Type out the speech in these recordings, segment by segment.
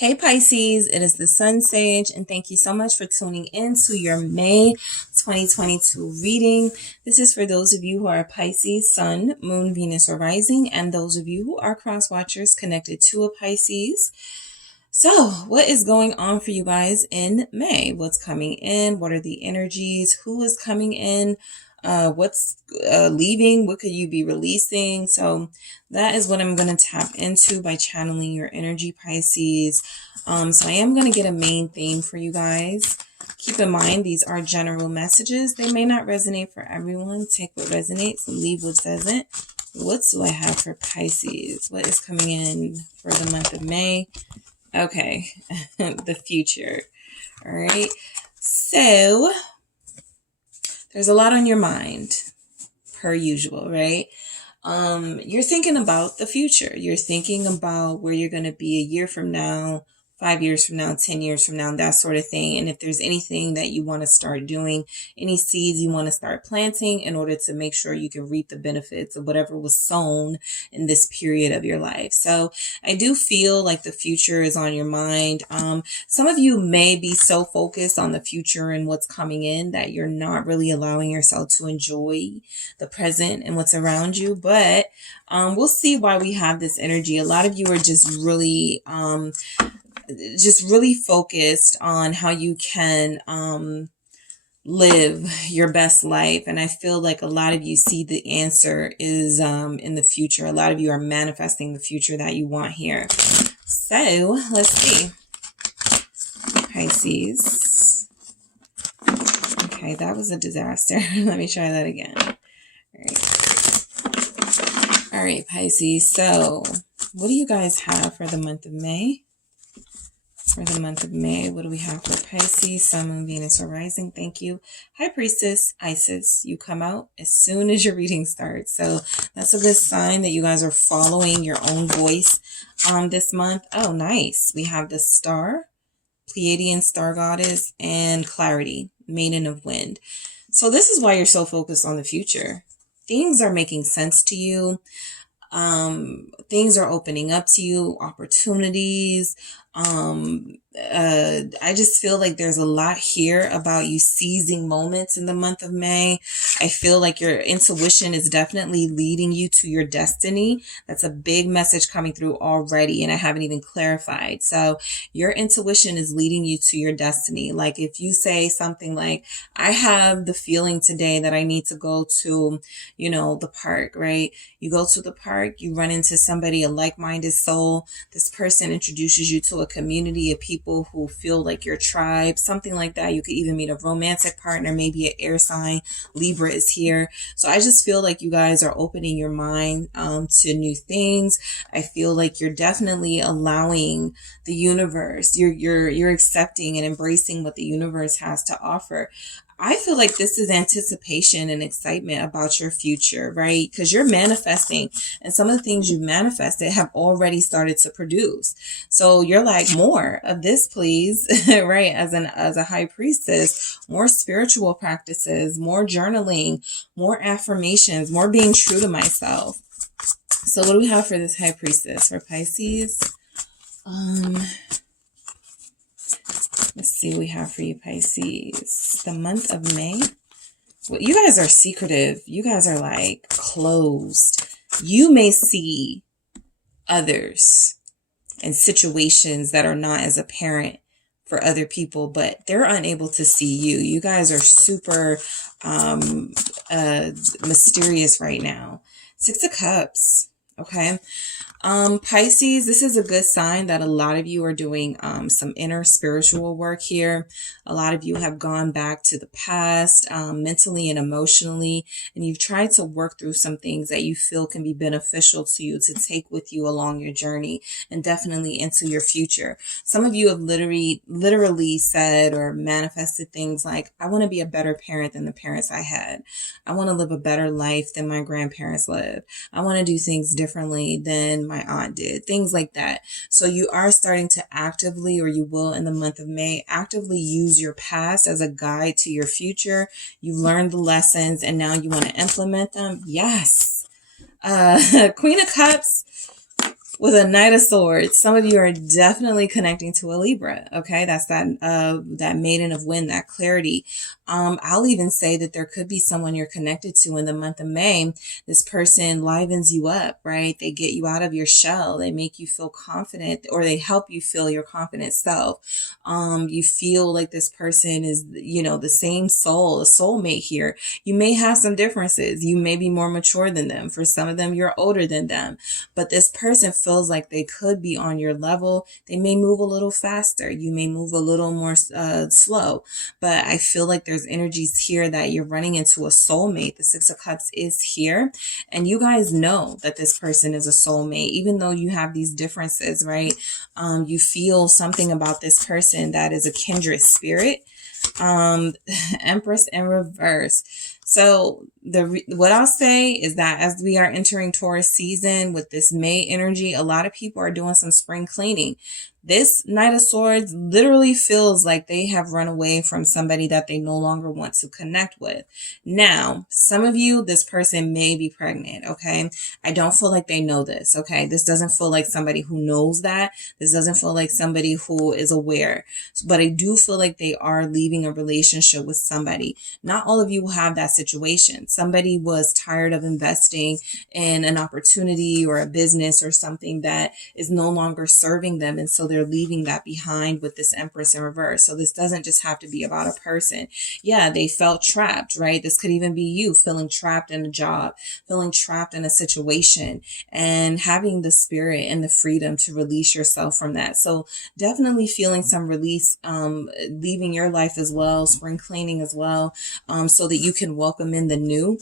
Hey Pisces, it is the SunSage, and thank you so much for tuning in to your May 2022 reading. This is for those of you who are Pisces, Sun, Moon, Venus, or Rising, and those of you who are cross-watchers connected to a Pisces. So, what is going on for you guys in May? What's coming in? What are the energies? Who is coming in? What's leaving? What could you be releasing? So that is what I'm going to tap into by channeling your energy, Pisces. So I am going to get a main theme for you guys. Keep in mind, these are general messages. They may not resonate for everyone. Take what resonates and leave what doesn't. What do I have for Pisces? What is coming in for the month of May? Okay, the future. All right. So there's a lot on your mind, per usual, right? You're thinking about the future. You're thinking about where you're going to be a year from now, 5 years from now, 10 years from now, that sort of thing. And if there's anything that you want to start doing, any seeds you want to start planting in order to make sure you can reap the benefits of whatever was sown in this period of your life. So I do feel like the future is on your mind. Some of you may be so focused on the future and what's coming in that you're not really allowing yourself to enjoy the present and what's around you. But we'll see why we have this energy. A lot of you are just really focused on how you can live your best life. And I feel like a lot of you see the answer is in the future. A lot of you are manifesting the future that you want here. So let's see. Pisces. Okay, that was a disaster. Let me try that again. All right, Pisces. So what do you guys have for the month of May? For the month of May, what do we have for Pisces, Sun, Moon, Venus, or Rising? Thank you. Hi, Priestess, Isis. You come out as soon as your reading starts. So that's a good sign that you guys are following your own voice this month. Oh, nice. We have the Star, Pleiadian Star Goddess, and Clarity, Maiden of Wind. So this is why you're so focused on the future. Things are making sense to you. Things are opening up to you, opportunities. I just feel like there's a lot here about you seizing moments in the month of May. I feel like your intuition is definitely leading you to your destiny. That's a big message coming through already, and I haven't even clarified. So your intuition is leading you to your destiny. Like if you say something like, I have the feeling today that I need to go to, the park, right? You go to the park, you run into somebody, a like-minded soul. This person introduces you to a community of people who feel like your tribe, something like that. You could even meet a romantic partner, maybe an air sign. Libra is here. So I just feel like you guys are opening your mind to new things. I feel like you're definitely allowing the universe, you're accepting and embracing what the universe has to offer. I feel like this is anticipation and excitement about your future, right? Because you're manifesting, and some of the things you've manifested have already started to produce. So you're like, more of this, please, right? As a high priestess, more spiritual practices, more journaling, more affirmations, more being true to myself. So what do we have for this high priestess for Pisces? Let's see what we have for you, Pisces. The month of May. Well, you guys are secretive. You guys are like closed. You may see others and situations that are not as apparent for other people, but they're unable to see you. You guys are super mysterious right now. 6 of Cups. Okay. Pisces, this is a good sign that a lot of you are doing some inner spiritual work here. A lot of you have gone back to the past mentally and emotionally, and you've tried to work through some things that you feel can be beneficial to you to take with you along your journey and definitely into your future. Some of you have literally said or manifested things like, I want to be a better parent than the parents I had. I want to live a better life than my grandparents lived. I want to do things differently than my aunt did, things like that. So you are starting to actively, or you will in the month of May, actively use your past as a guide to your future. You've learned the lessons and now you want to implement them. Yes. Queen of Cups. with a Knight of Swords, some of you are definitely connecting to a Libra. Okay, that's that maiden of wind, that clarity. I'll even say that there could be someone you're connected to in the month of May. This person livens you up, right? They get you out of your shell. They make you feel confident, or they help you feel your confident self. You feel like this person is, you know, the same soul, a soulmate here. You may have some differences. You may be more mature than them. For some of them, you're older than them. But this person feels like they could be on your level. They may move a little faster. You may move a little more slow. But I feel like there's energies here that you're running into a soulmate. The Six of Cups is here. And you guys know that this person is a soulmate, even though you have these differences, right? You feel something about this person that is a kindred spirit. Empress in reverse. So what I'll say is that as we are entering Taurus season with this May energy, a lot of people are doing some spring cleaning. This Knight of Swords literally feels like they have run away from somebody that they no longer want to connect with. Now, some of you, this person may be pregnant, okay? I don't feel like they know this, okay? This doesn't feel like somebody who knows that. This doesn't feel like somebody who is aware. But I do feel like they are leaving a relationship with somebody. Not all of you will have that situation. Somebody was tired of investing in an opportunity or a business or something that is no longer serving them. And so they're leaving that behind with this Empress in reverse. So this doesn't just have to be about a person. Yeah, they felt trapped, right? This could even be you feeling trapped in a job, feeling trapped in a situation, and having the spirit and the freedom to release yourself from that. So definitely feeling some release, leaving your life as well, spring cleaning as well, so that you can welcome in the new.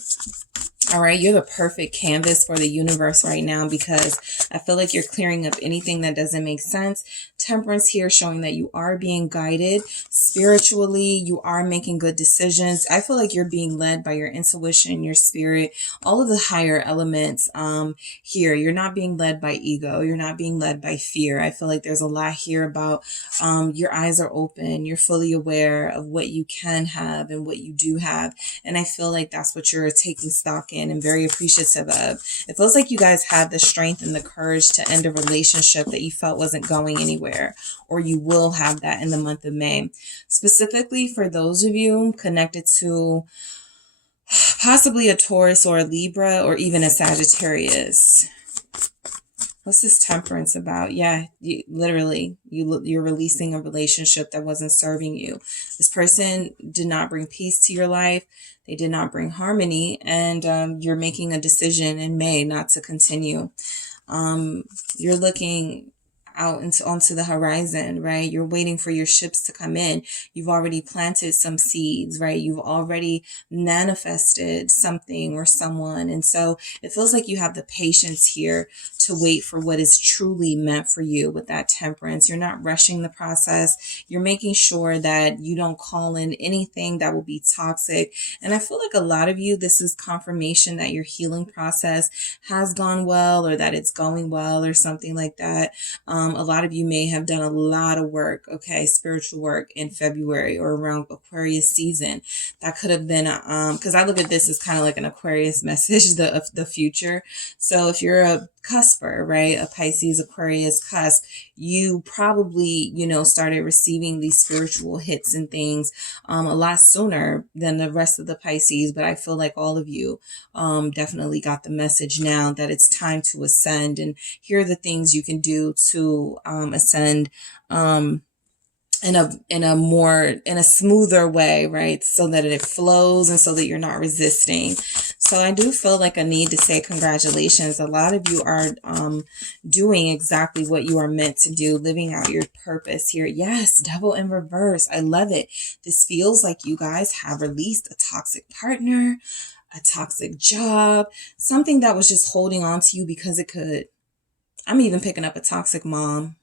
All right, you're the perfect canvas for the universe right now, because I feel like you're clearing up anything that doesn't make sense. Temperance here showing that you are being guided spiritually. You are making good decisions. I feel like you're being led by your intuition, your spirit, all of the higher elements here. You're not being led by ego. You're not being led by fear. I feel like there's a lot here about your eyes are open. You're fully aware of what you can have and what you do have. And I feel like that's what you're taking stock in and very appreciative of. It feels like you guys had the strength and the courage to end a relationship that you felt wasn't going anywhere, or you will have that in the month of May. Specifically for those of you connected to possibly a Taurus or a Libra or even a Sagittarius. What's this Temperance about? Yeah, you're releasing a relationship that wasn't serving you. This person did not bring peace to your life. They did not bring harmony, and you're making a decision in May not to continue. You're looking out onto the horizon, right? You're waiting for your ships to come in. You've already planted some seeds, right? You've already manifested something or someone. And so it feels like you have the patience here to wait for what is truly meant for you with that Temperance. You're not rushing the process. You're making sure that you don't call in anything that will be toxic. And I feel like a lot of you, this is confirmation that your healing process has gone well, or that it's going well, or something like that. A lot of you may have done a lot of work, okay, spiritual work in February or around Aquarius season. That could have been, because I look at this as kind of like an Aquarius message, the future. So if you're a cusper, right, a Pisces, Aquarius cusp, you probably, started receiving these spiritual hits and things a lot sooner than the rest of the Pisces. But I feel like all of you definitely got the message now that it's time to ascend, and here are the things you can do to ascend in a smoother way, right? So that it flows and so that you're not resisting. So I do feel like a need to say congratulations. A lot of you are doing exactly what you are meant to do, living out your purpose here. Yes, Devil in reverse. I love it. This feels like you guys have released a toxic partner, a toxic job, something that was just holding on to you because it could. I'm even picking up a toxic mom.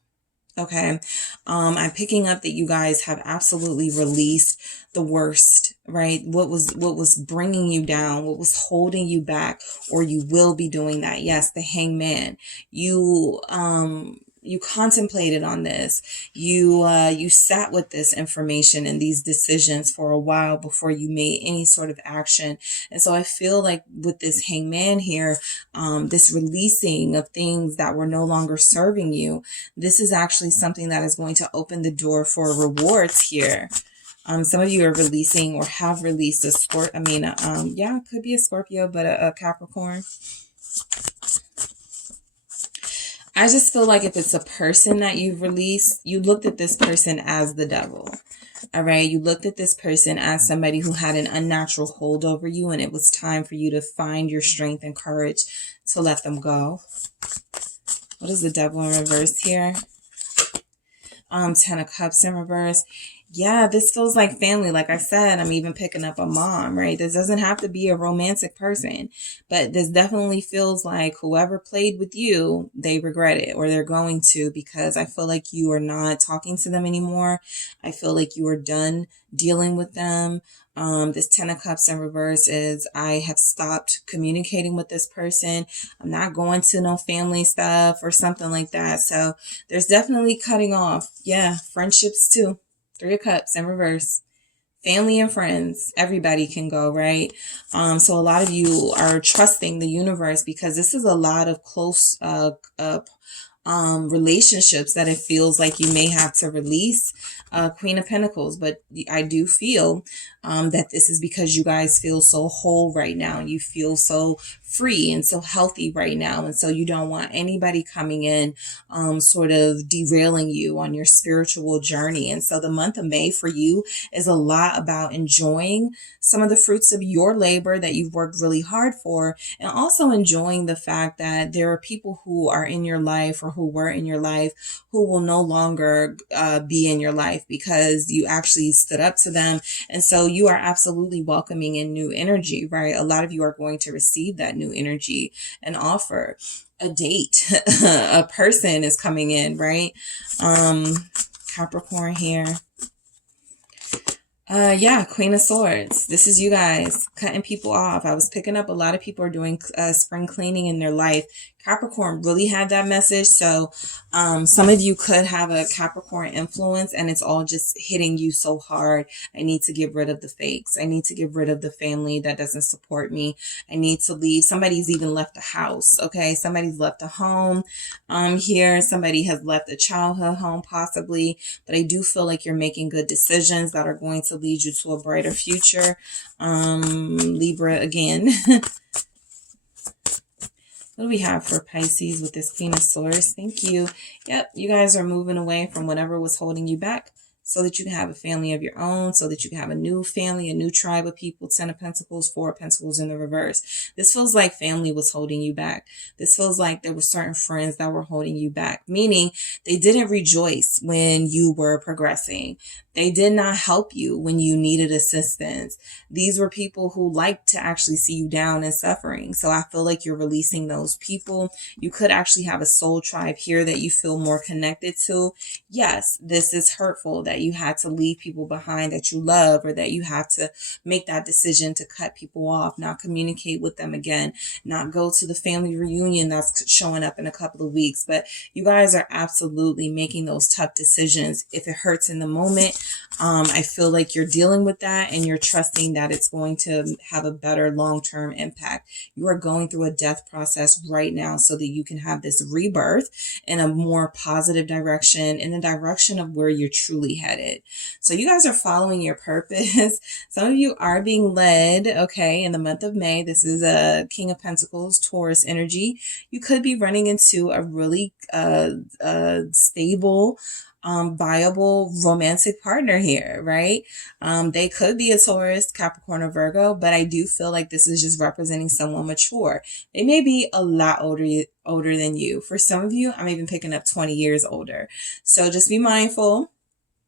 Okay. I'm picking up that you guys have absolutely released the worst, right? What was bringing you down, what was holding you back, or you will be doing that. Yes, the Hangman. You, you contemplated on this. You sat with this information and these decisions for a while before you made any sort of action. And so I feel like with this Hangman here, this releasing of things that were no longer serving you, this is actually something that is going to open the door for rewards here. Some of you are releasing or have released a yeah, it could be a Scorpio, but a Capricorn. I just feel like if it's a person that you've released, you looked at this person as the devil. All right. You looked at this person as somebody who had an unnatural hold over you, and it was time for you to find your strength and courage to let them go. What is the devil in reverse here? 10 of Cups in reverse. Yeah, this feels like family. Like I said, I'm even picking up a mom, right? This doesn't have to be a romantic person, but this definitely feels like whoever played with you, they regret it, or they're going to, because I feel like you are not talking to them anymore. I feel like you are done dealing with them. This 10 of Cups in reverse is I have stopped communicating with this person. I'm not going to no family stuff or something like that. So there's definitely cutting off. Yeah, friendships too. 3 of Cups in reverse. Family and friends, everybody can go, right? So a lot of you are trusting the universe because this is a lot of close relationships that it feels like you may have to release. Queen of Pentacles, but I do feel that this is because you guys feel so whole right now. You feel so free and so healthy right now. And so you don't want anybody coming in sort of derailing you on your spiritual journey. And so the month of May for you is a lot about enjoying some of the fruits of your labor that you've worked really hard for, and also enjoying the fact that there are people who are in your life or who were in your life who will no longer be in your life because you actually stood up to them. And so you are absolutely welcoming in new energy, right? A lot of you are going to receive that new energy and offer a date. A person is coming in, right? Capricorn here. Yeah, Queen of Swords. This is you guys cutting people off. I was picking up a lot of people are doing spring cleaning in their life. Capricorn really had that message. So some of you could have a Capricorn influence and it's all just hitting you so hard. I need to get rid of the fakes. I need to get rid of the family that doesn't support me. I need to leave. Somebody's even left a house. Okay. Somebody's left a home here. Somebody has left a childhood home possibly. But I do feel like you're making good decisions that are going to lead you to a brighter future. Libra again. What do we have for Pisces with this Queen of Swords? Thank you. Yep, you guys are moving away from whatever was holding you back so that you can have a family of your own, so that you can have a new family, a new tribe of people. 10 of Pentacles, 4 of Pentacles in the reverse. This feels like family was holding you back. This feels like there were certain friends that were holding you back, meaning they didn't rejoice when you were progressing. They did not help you when you needed assistance. These were people who liked to actually see you down and suffering. So I feel like you're releasing those people. You could actually have a soul tribe here that you feel more connected to. Yes, this is hurtful that you had to leave people behind that you love, or that you have to make that decision to cut people off, not communicate with them again, not go to the family reunion that's showing up in a couple of weeks. But you guys are absolutely making those tough decisions. If it hurts in the moment, I feel like you're dealing with that and you're trusting that it's going to have a better long-term impact. You are going through a death process right now so that you can have this rebirth in a more positive direction, in the direction of where you're truly headed. So you guys are following your purpose. Some of you are being led, okay, in the month of May. This is a King of Pentacles, Taurus energy. You could be running into a really stable, viable romantic partner here, right? They could be a Taurus, Capricorn, or Virgo, but I do feel like this is just representing someone mature. They may be a lot older than you. For some of you, I'm even picking up 20 years older. So just be mindful.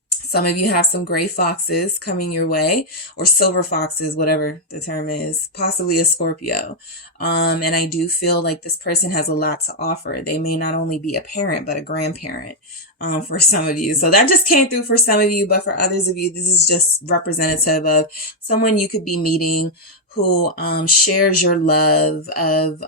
Some of you have some gray foxes coming your way, or silver foxes, whatever the term is, possibly a Scorpio. And I do feel like this person has a lot to offer. They may not only be a parent, but a grandparent for some of you. So that just came through for some of you, but for others of you, this is just representative of someone you could be meeting who shares your love of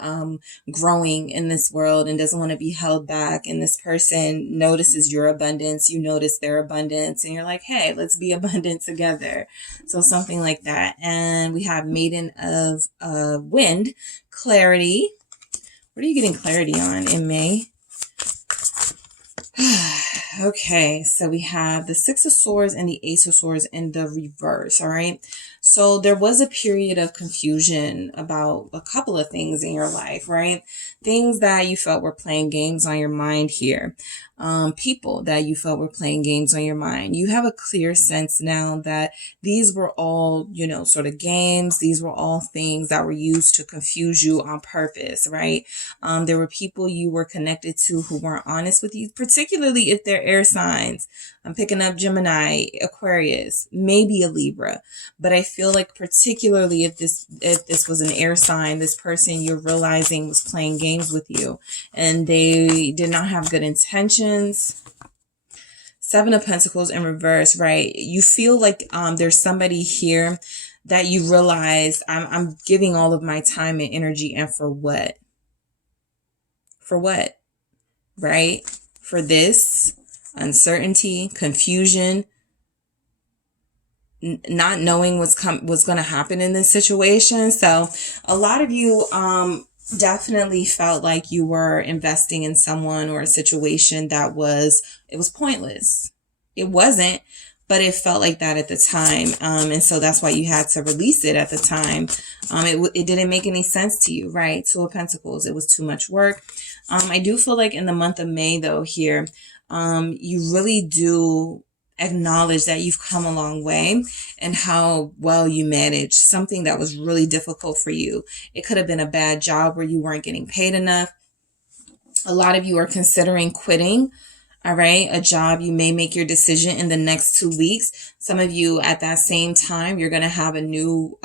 growing in this world and doesn't want to be held back. And this person notices your abundance, you notice their abundance, and you're like, hey, let's be abundant together. So something like that. And we have Maiden of Wind, clarity. What are you getting clarity on in May? Okay, so we have the Six of Swords and the Ace of Swords in the reverse, all right? So there was a period of confusion about a couple of things in your life, right? Things that you felt were playing games on your mind here. People that you felt were playing games on your mind. You have a clear sense now that these were all, you know, sort of games. These were all things that were used to confuse you on purpose, right? There were people you were connected to who weren't honest with you, particularly if they're air signs. I'm picking up Gemini, Aquarius, maybe a Libra, but I feel like particularly if this was an air sign, this person you're realizing was playing games with you and they did not have good intentions. Seven of Pentacles in reverse, right? You feel like there's somebody here that you realize I'm giving all of my time and energy, and for what? For what? Right? For this uncertainty, confusion, not knowing what's going to happen in this situation. So a lot of you definitely felt like you were investing in someone or a situation that was pointless. It wasn't, but it felt like that at the time. And so that's why you had to release it at the time. It didn't make any sense to you, right? Two of Pentacles. It was too much work. I do feel like in the month of May, though, here, you really do acknowledge that you've come a long way and how well you managed something that was really difficult for you. It could have been a bad job where you weren't getting paid enough. A lot of you are considering quitting. All right, a job, you may make your decision in the next 2 weeks. Some of you at that same time, you're going to have a new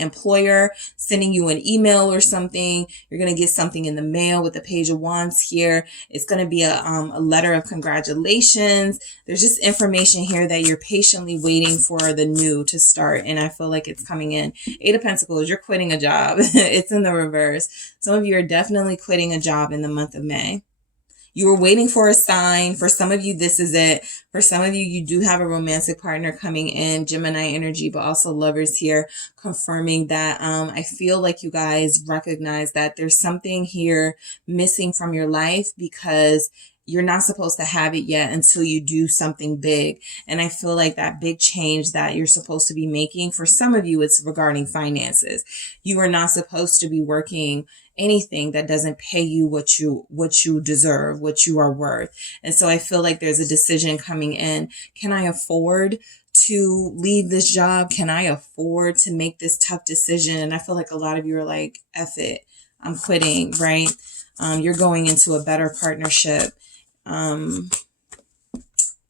employer sending you an email or something. You're going to get something in the mail with the Page of Wands here. It's going to be a letter of congratulations. There's just information here that you're patiently waiting for the new to start. And I feel like it's coming in. Eight of Pentacles, you're quitting a job. It's in the reverse. Some of you are definitely quitting a job in the month of May. You were waiting for a sign. For some of you, this is it. For some of you, you do have a romantic partner coming in, Gemini energy, but also lovers here, confirming that I feel like you guys recognize that there's something here missing from your life because you're not supposed to have it yet until you do something big. And I feel like that big change that you're supposed to be making, for some of you, it's regarding finances. You are not supposed to be working anything that doesn't pay you what you deserve, what you are worth. And so I feel like there's a decision coming in. Can I afford to leave this job? Can I afford to make this tough decision? And I feel like a lot of you are like, F it, I'm quitting, right? You're going into a better partnership.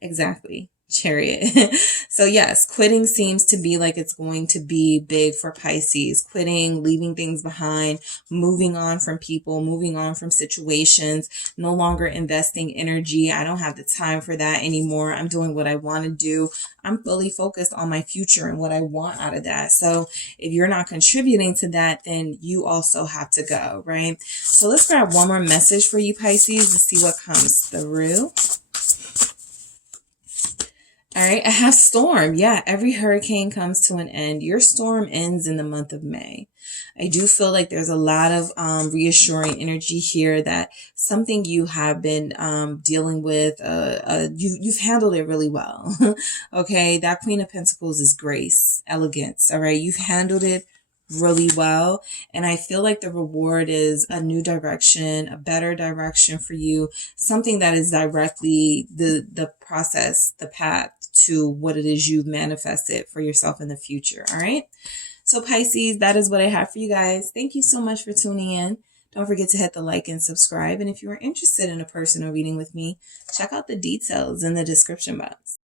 Exactly. Chariot. So yes, quitting seems to be like it's going to be big for Pisces. Quitting, leaving things behind, moving on from people, moving on from situations, no longer investing energy. I don't have the time for that anymore. I'm doing what I want to do. I'm fully focused on my future and what I want out of that. So if you're not contributing to that, then you also have to go, right? So let's grab one more message for you, Pisces, to see what comes through. All right, I have storm. Yeah, every hurricane comes to an end. Your storm ends in the month of May. I do feel like there's a lot of reassuring energy here that something you have been dealing with, you've handled it really well. Okay, that Queen of Pentacles is grace, elegance. All right, you've handled it really well. And I feel like the reward is a new direction, a better direction for you, something that is directly the process, the path to what it is you've manifested for yourself in the future. All right. So Pisces, that is what I have for you guys. Thank you so much for tuning in. Don't forget to hit the like and subscribe. And if you are interested in a personal reading with me, check out the details in the description box.